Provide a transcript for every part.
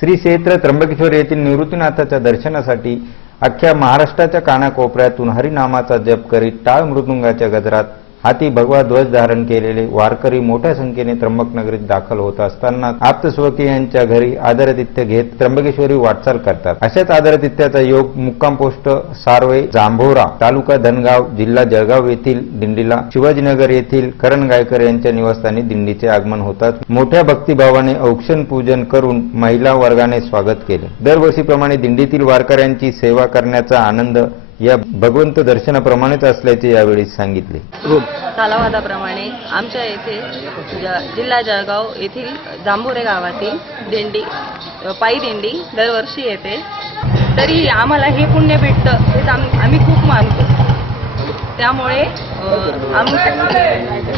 श्री क्षेत्र त्र्यंबकेश्वर येथील निवृत्तीनाथाच्या दर्शनासाठी अख्ख्या महाराष्ट्राच्या कानाकोपऱ्यातून हरिनामाचा जप करीत टाळ मृदुंगाच्या गजरात हाती भगवा ध्वज धारण केलेले वारकरी मोठ्या संख्येने त्र्यंबकनगरीत दाखल होत असताना आप्तस्वकीयांच्या घरी आदरातिथ्य घेत त्र्यंबकेश्वरी वाटचाल करतात. अशाच आदरातिथ्याचा योग मुक्काम पोस्ट सारवे जांभोरा तालुका धनगाव जिल्हा जळगाव येथील दिंडीला शिवाजीनगर येथील करण गायकर यांच्या निवासस्थानी दिंडीचे आगमन होतात. मोठ्या भक्तिभावाने औक्षण पूजन करून महिला वर्गाने स्वागत केले. दरवर्षीप्रमाणे दिंडीतील वारकऱ्यांची सेवा करण्याचा आनंद या भगवंत दर्शनाप्रमाणेच असल्याचे यावेळी सांगितले. कालावादाप्रमाणे आमच्या येथे जिल्हा जळगाव येथील जांभोरे गावातील दिंडी पायी दिंडी दरवर्षी येते. तरी आम्हाला हे पुण्य भेटतं हेच आम आम्ही खूप मानतो. त्यामुळे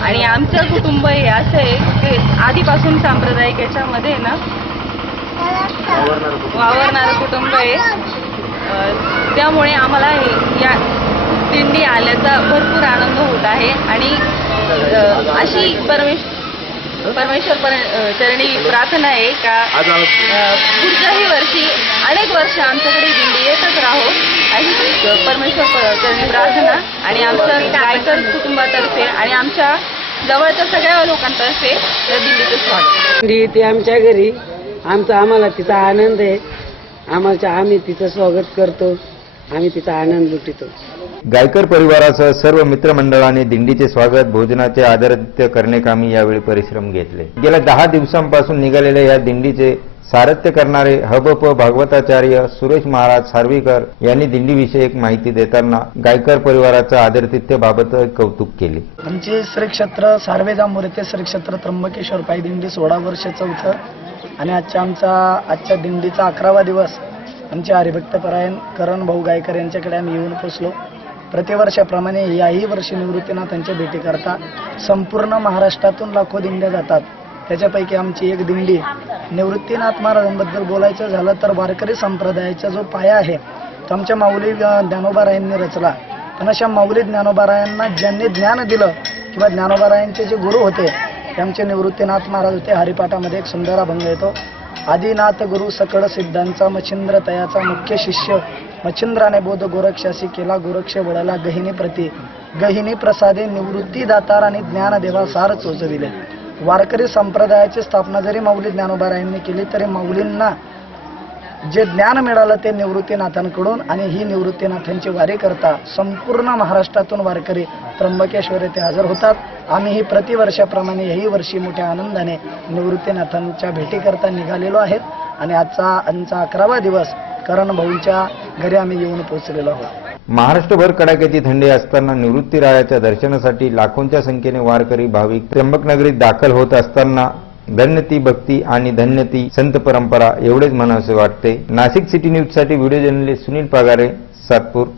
आणि आमचं कुटुंब हे असं आहे की आधीपासून सांप्रदायिक याच्यामध्ये ना वावरणारं कुटुंब आहे. त्यामुळे आम्हाला हे- या दिंडी आल्याचा भरपूर आनंद होत आहे आणि अशी परमेश परमेश्वर पर चरणी प्रार्थना आहे का पुढच्याही वर्षी अनेक वर्ष आमच्याकडे दिंडी येतच राहो अशी परमेश्वर चरणी प्रार्थना आणि आमच्या गायकर कुटुंबातर्फे आणि आमच्या जवळच्या सगळ्या लोकांतर्फे या दिंडीचं स्वागत. ती येते आमच्या घरी. आमचा आम्हाला तिचा आनंद आहे. आम्हाला आम्ही तिचं स्वागत करतो. आम्ही तिचा आनंद लुटितो. गायकर परिवारासह सर्व मित्रमंडळाने दिंडीचे स्वागत भोजनाचे आदरातिथ्य करण्याकामी यावेळी परिश्रम घेतले. गेल्या दहा दिवसांपासून निघालेल्या या दिंडीचे सारथ्य करणारे हबप भागवताचार्य सुरेश महाराज सार्वीकर यांनी दिंडीविषयक माहिती देताना गायकर परिवाराच्या आदरातिथ्याबाबत कौतुक केले. आमचे श्री क्षेत्र सार्वे जांभोरे ते श्री क्षेत्र त्र्यंबकेश्वर पायी दिंडी सोळा वर्ष चौथं आणि आजच्या आमचा आजच्या दिंडीचा अकरावा दिवस आमचे हरिभक्तपरायण करण भाऊ गायकर यांच्याकडे आम्ही येऊन पोचलो. प्रतिवर्षाप्रमाणे याही वर्षी निवृत्तीनाथांच्या भेटीकरता संपूर्ण महाराष्ट्रातून लाखो दिंड्या जातात. त्याच्यापैकी आमची एक दिंडी निवृत्तीनाथ महाराजांबद्दल बोलायचं झालं तर वारकरी संप्रदायाचा जो पाया आहे तो आमच्या माऊली ज्ञानोबारायांनी रचला. पण अशा माऊली ज्ञानोबारायांना ज्यांनी ज्ञान दिलं किंवा ज्ञानोबारायांचे जे गुरु होते त्यांचे निवृत्तीनाथ महाराज होते. हरिपाठामध्ये एक सुंदर अभंग येतो. आदिनाथ गुरु सकळ सिद्धांचा मच्छिंद्र तयाचा मुख्य शिष्य. मच्छिंद्राने बोध गोरक्षासी केला गोरक्ष वळला गहिनी प्रती. गहिनी प्रसादे निवृत्ती दातार आणि ज्ञानदेवा सार चोचविले. वारकरी संप्रदायाची स्थापना जरी माऊली ज्ञानोबारायांनी केली तरी माऊलींना जे ज्ञान मिळालं ते निवृत्तीनाथांकडून आणि ही निवृत्तीनाथांची वारी करता संपूर्ण महाराष्ट्रातून वारकरी त्र्यंबकेश्वर येथे हजर होतात. आम्ही ही प्रतिवर्षाप्रमाणे याही वर्षी मोठ्या आनंदाने निवृत्तीनाथांच्या भेटीकरता निघालेलो आहेत. आणि आजचा आमचा अकरावा दिवस करण भाऊंच्या घरी आम्ही येऊन पोहोचलेलो आहोत. महाराष्ट्रभर कडाक्याची थंडी असताना निवृत्तीरायाच्या दर्शनासाठी लाखोंच्या संख्येने वारकरी भाविक त्र्यंबकनगरीत दाखल होत असताना धन्य ती भक्ती आणि धन्य ती संत परंपरा एवढेच म्हणावसे वाटते. नाशिक सिटी न्यूजसाठी व्हिडिओ जर्नलिस्ट सुनील पगारे सातपूर.